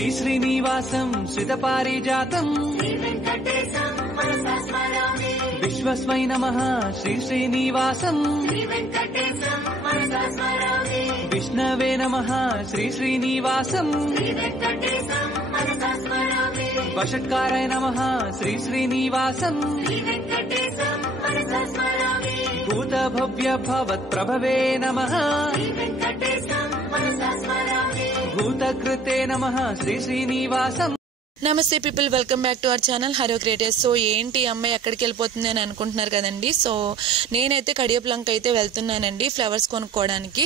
శ్రీ శ్రీనివాసం శ్రిత పారిజాతం విశ్వస్మై నమః శ్రీ శ్రీనివాసం విష్ణవే నమః శ్రీ శ్రీనివాసం వషట్కారాయ నమః శ్రీ శ్రీనివాసం భూత భవ్య భవత్ ప్రభవే నమః భూతకృతే నమః శ్రీ శ్రీనివాసం. నమస్తే people, welcome back to our channel harrow creators. So ఏంటి అమ్మాయి ఎక్కడికి వెళ్ళిపోతుంది అని అనుకుంటున్నారు కదండి. సో నేనైతే కడియప్లంక అయితే వెళ్తున్నానండి ఫ్లవర్స్ కొనుక్కోవడానికి.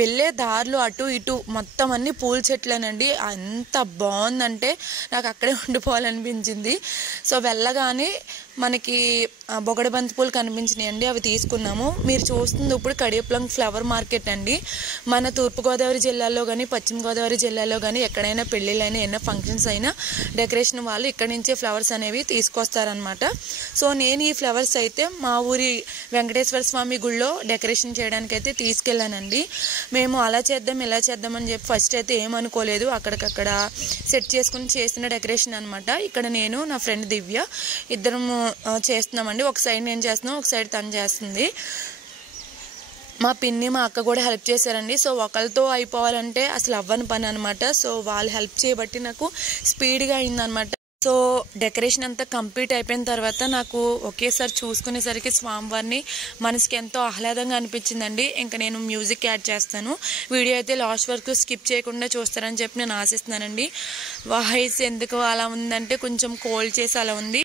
వెళ్ళే దారిలో అటు ఇటు మొత్తం అన్ని పూల చెట్లేనండి. ఎంత బాగుందంటే నాకు అక్కడే ఉండిపోవాలనిపించింది. సో వెళ్ళగానే మనకి బొగడ బంతి పూలు కనిపించినాయండి, అవి తీసుకున్నాము. మీరు చూస్తుంది ఇప్పుడు కడియప్లంక ఫ్లవర్ మార్కెట్ అండి. మన తూర్పుగోదావరి జిల్లాలో కానీ పశ్చిమ గోదావరి జిల్లాలో కానీ ఎక్కడైనా పెళ్ళిళ్ళైనా ఏమైనా ఫంక్షన్స్ అయినా డెకరేషన్ వాళ్ళు ఇక్కడ నుంచే ఫ్లవర్స్ అనేవి తీసుకొస్తారనమాట. సో నేను ఈ ఫ్లవర్స్ అయితే మా ఊరి వెంకటేశ్వర స్వామి గుళ్ళో డెకరేషన్ చేయడానికి అయితే తీసుకెళ్ళానండి. మేము అలా చేద్దాం ఇలా చేద్దామని చెప్పి ఫస్ట్ అయితే ఏమనుకోలేదు, అక్కడికక్కడ సెట్ చేసుకుని చేసిన డెకరేషన్ అనమాట. ఇక్కడ నేను నా ఫ్రెండ్ దివ్య ఇద్దరము చేస్తున్నామండి. ఒక సైడ్ నేను చేస్తున్నాను, ఒక సైడ్ తను చేస్తుంది. మా పిన్ని మా అక్క కూడా హెల్ప్ చేశారండి. సో ఒకరితో అయిపోవాలంటే అసలు అవ్వని పని అనమాట. సో వాళ్ళు హెల్ప్ చేయబట్టి నాకు స్పీడ్గా అయిందనమాట. సో డెకరేషన్ అంతా కంప్లీట్ అయిపోయిన తర్వాత నాకు ఒకేసారి చూసుకునేసరికి స్వామివారిని మనసుకి ఎంతో ఆహ్లాదంగా అనిపించిందండి. ఇంకా నేను మ్యూజిక్ యాడ్ చేస్తాను. వీడియో అయితే లాస్ట్ వరకు స్కిప్ చేయకుండా చూస్తారని చెప్పి నేను ఆశిస్తున్నానండి. వాయిస్ ఎందుకు అలా ఉందంటే కొంచెం కోల్డ్ చేసి అలా ఉంది.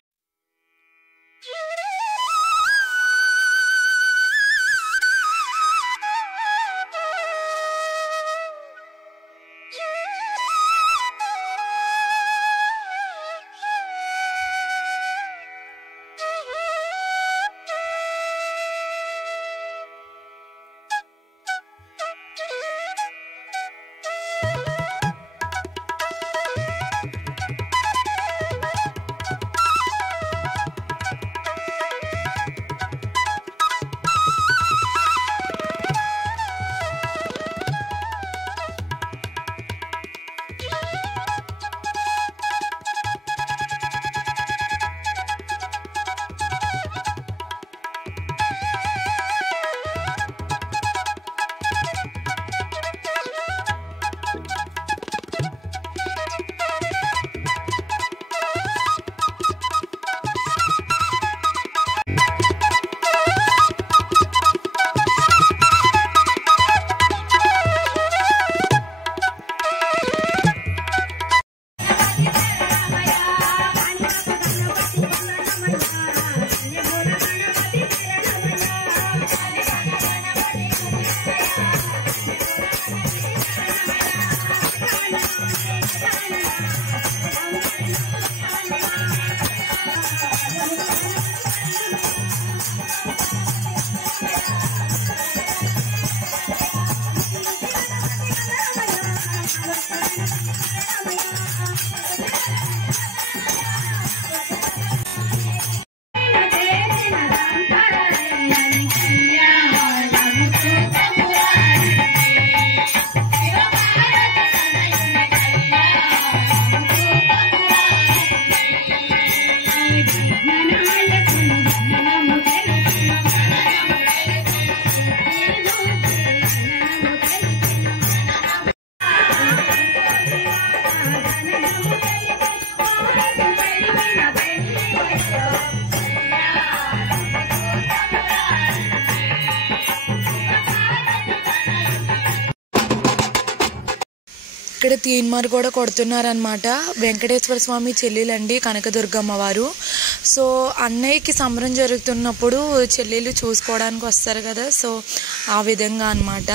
ఇక్కడ తీన్మార్ కూడా కొడుతున్నారనమాట. వెంకటేశ్వర స్వామి చెల్లెలండి కనకదుర్గమ్మ వారు. సో అన్నయ్యకి సంబరం జరుగుతున్నప్పుడు చెల్లెళ్ళు చూసుకోవడానికి వస్తారు కదా, సో ఆ విధంగా అన్నమాట.